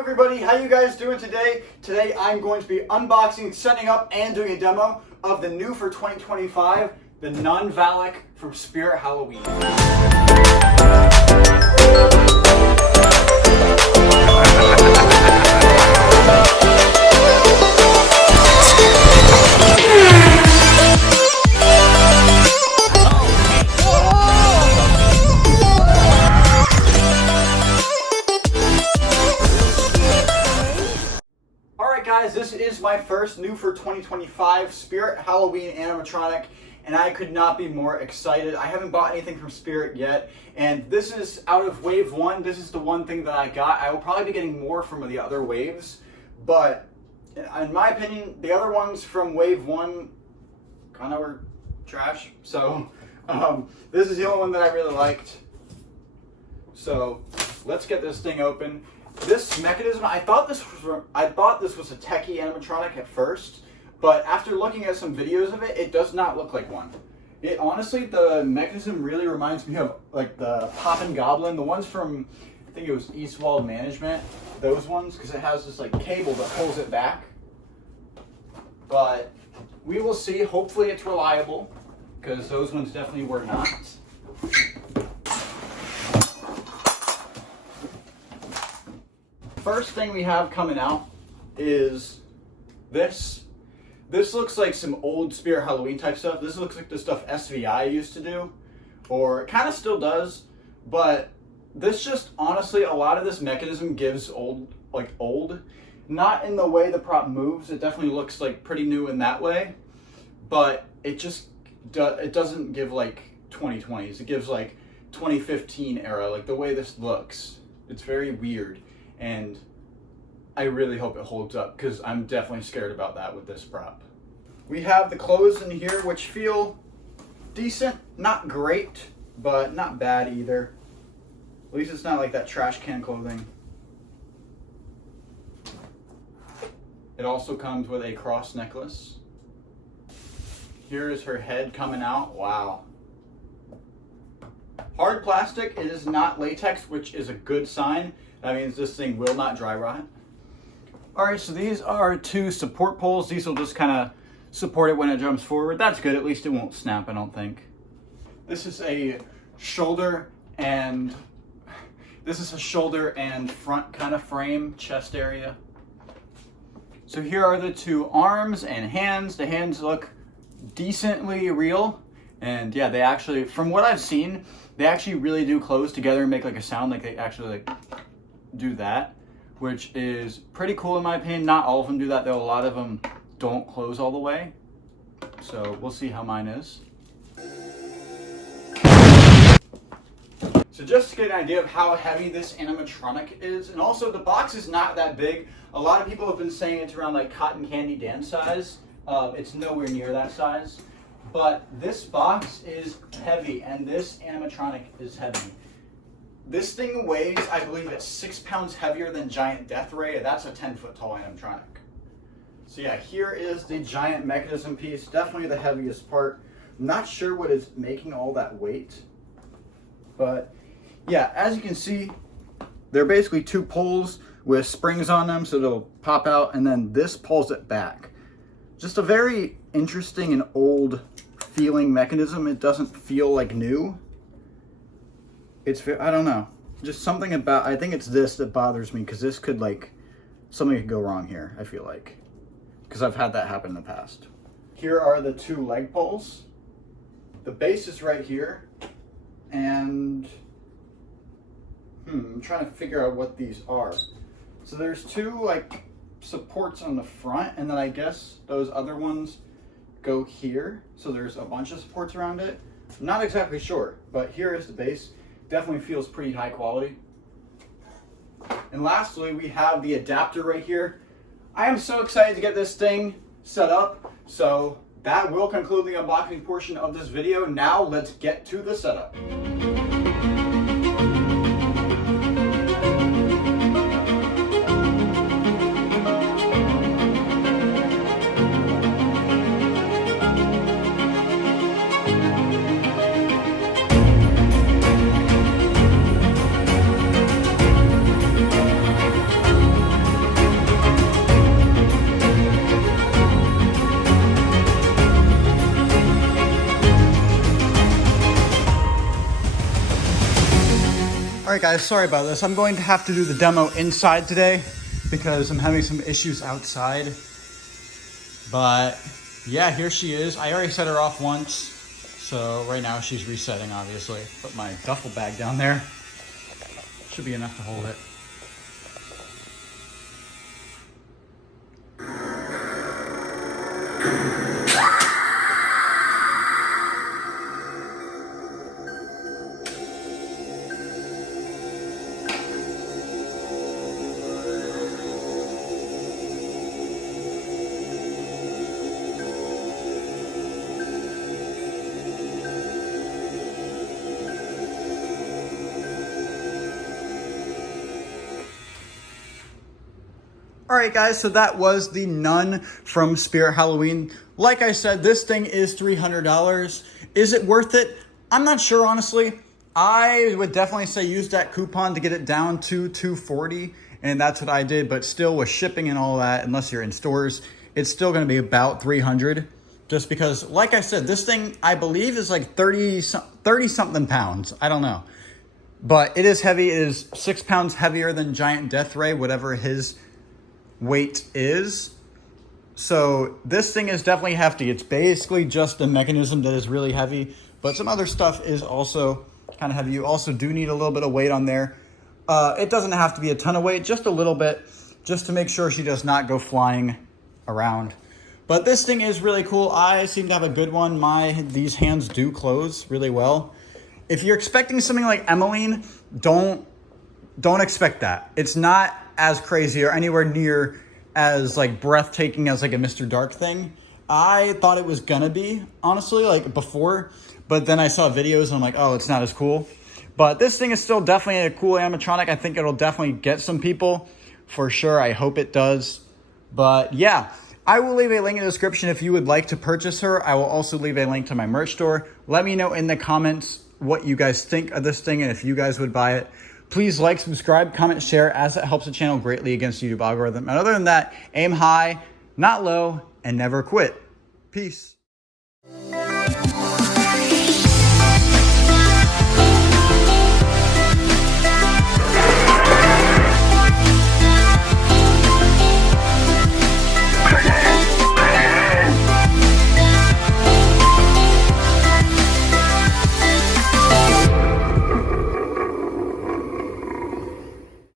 everybody? How you guys doing today? Today I'm going to be unboxing, setting up, and doing a demo of the new for 2025, the Nun Valak from Spirit Halloween. Guys, this is my first new for 2025 Spirit Halloween animatronic, and I could not be more excited. I haven't bought anything from Spirit yet, and this is out of wave one. This is the one thing that I got. I will probably be getting more from the other waves, but in my opinion, the other ones from wave one kind of were trash. So this is the only one that I really liked. So let's get this thing open. This mechanism, I thought this was a techie animatronic at first, but after looking at some videos of it, it does not look like one. It honestly, the mechanism really reminds me of like the Poppin' Goblin, the ones from, I think it was Eastwald Management, those ones, because it has this like cable that pulls it back. But we will see. Hopefully it's reliable, because those ones definitely were not. First thing we have coming out is this. This looks like some old Spirit Halloween type stuff. This looks like the stuff SVI used to do, or it kind of still does, but this just, honestly, a lot of this mechanism gives old, not in the way the prop moves. It definitely looks like pretty new in that way, but it just, it doesn't give like 2020s. It gives like 2015 era, like the way this looks. It's very weird. And I really hope it holds up, because I'm definitely scared about that with this prop. We have the clothes in here, which feel decent. Not great, but not bad either. At least it's not like that trash can clothing. It also comes with a cross necklace. Here is her head coming out. Wow. Hard plastic. It is not latex, which is a good sign. That means this thing will not dry rot. Alright, so these are two support poles. These will just kind of support it when it jumps forward. That's good. At least it won't snap, I don't think. This is a shoulder and front kind of frame, chest area. So here are the two arms and hands. The hands look decently real. And yeah, they actually, from what I've seen, they actually really do close together and make like a sound, like they actually like do that, which is pretty cool in my opinion. Not all of them do that though. A lot of them don't close all the way. So we'll see how mine is. So just to get an idea of how heavy this animatronic is, and also the box is not that big. A lot of people have been saying it's around like cotton candy Dan size. It's nowhere near that size. But this box is heavy, and this animatronic is heavy. This thing weighs, I believe it's 6 pounds heavier than Giant Death Ray. That's a 10-foot tall animatronic. So yeah, here is the giant mechanism piece. Definitely the heaviest part. I'm not sure what is making all that weight. But yeah, as you can see, they're basically two poles with springs on them, so they'll pop out, and then this pulls it back. Just a very interesting and old feeling mechanism. It doesn't feel like new. It's, I don't know, just something about, I think it's this that bothers me, because this could like, something could go wrong here, I feel like, because I've had that happen in the past. Here are the two leg poles. The base is right here, and I'm trying to figure out what these are. So there's two like supports on the front, and then I guess those other ones go here. So there's a bunch of supports around it. I'm not exactly sure, but here is the base. Definitely feels pretty high quality. And lastly, we have the adapter right here. I am so excited to get this thing set up. So that will conclude the unboxing portion of this video. Now let's get to the setup. right, guys, sorry about this. I'm going to have to do the demo inside today because I'm having some issues outside. But yeah, here she is. I already set her off once. So right now she's resetting, obviously. Put my duffel bag down there. Should be enough to hold it. All right, guys, so that was the Nun from Spirit Halloween. Like I said, this thing is $300. Is it worth it? I'm not sure, honestly. I would definitely say use that coupon to get it down to $240, and that's what I did. But still, with shipping and all that, unless you're in stores, it's still going to be about $300. Just because, like I said, this thing, I believe, is like 30-something pounds. I don't know. But it is heavy. It is 6 pounds heavier than Giant Death Ray, whatever his weight is. So this thing is definitely hefty. It's basically just a mechanism that is really heavy, but some other stuff is also kind of heavy. You also do need a little bit of weight on there. It doesn't have to be a ton of weight, just a little bit, just to make sure she does not go flying around. But this thing is really cool. I seem to have a good one. These hands do close really well. If you're expecting something like Emmeline, don't expect that. It's not as crazy or anywhere near as like breathtaking as like a Mr. Dark thing. I thought it was gonna be, honestly, like before, but then I saw videos and I'm like, oh, it's not as cool. But this thing is still definitely a cool animatronic. I think it'll definitely get some people for sure. I hope it does. But yeah, I will leave a link in the description if you would like to purchase her. I will also leave a link to my merch store. Let me know in the comments what you guys think of this thing and if you guys would buy it. Please like, subscribe, comment, share, as it helps the channel greatly against YouTube algorithm. And other than that, aim high, not low, and never quit. Peace.